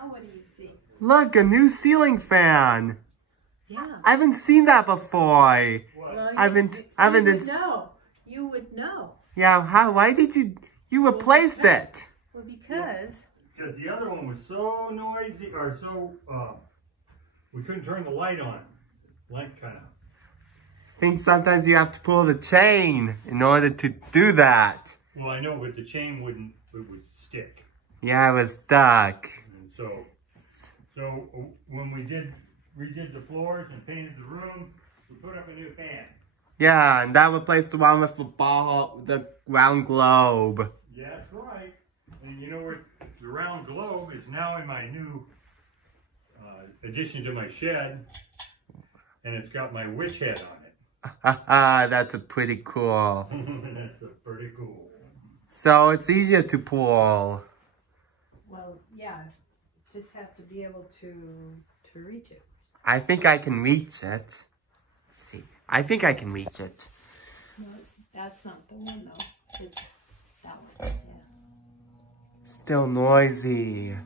Now what do you see? Look, a new ceiling fan. Yeah. I haven't seen that before. Well, You would know. Yeah, why did you replaced it? Well, because the other one was so noisy, or so, we couldn't turn the light on. Light kind of. I think sometimes you have to pull the chain in order to do that. Well, I know, but the chain it would stick. Yeah, it was stuck. And so when we redid the floors and painted the room, we put up a new fan. Yeah, and that replaced the one with the round globe. Yeah, that's right. And you know what? The round globe is now in my new addition to my shed, and it's got my witch head on it. That's a pretty cool. That's pretty cool. So it's easier to pull. well, yeah, just have to be able to reach it. I think I can reach it. Let's see, I think I can reach it. No, that's not the one though. It's that one. Yeah. Still noisy.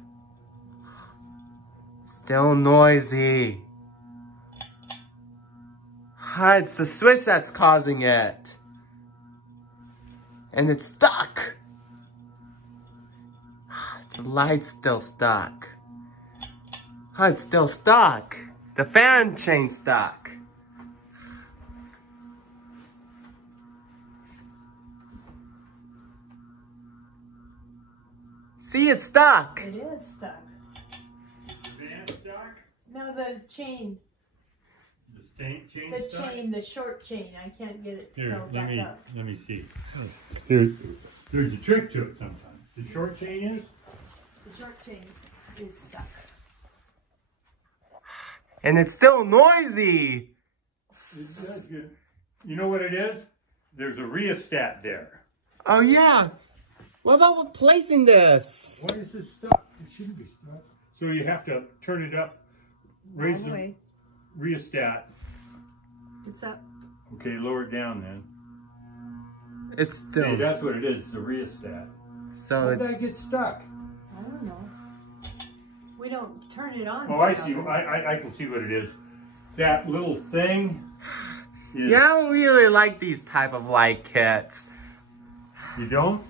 Still noisy. It's the switch that's causing it. And it's stuck. The light's still stuck. It's still stuck. The fan chain's stuck. See, it's stuck. It is stuck. Is the fan stuck? No, the chain. Chain The stuck? chain, the short chain. I can't get it to Here, go back up. let me see. There's a trick to it sometimes. The short chain is? The short chain is stuck. And it's still noisy. It does good. You know what it is? There's a rheostat there. Oh, yeah. What about replacing this? Why is this stuck? It shouldn't be stuck. So you have to turn it up, raise All the way. rheostat. It's up. Okay, lower it down then. It's still. See, that's what it is, the rheostat. So How did it's. that get stuck? I don't know. We don't turn it on. Oh, I see. I can see what it is. That little thing is... Yeah, I don't really like these type of light kits. You don't?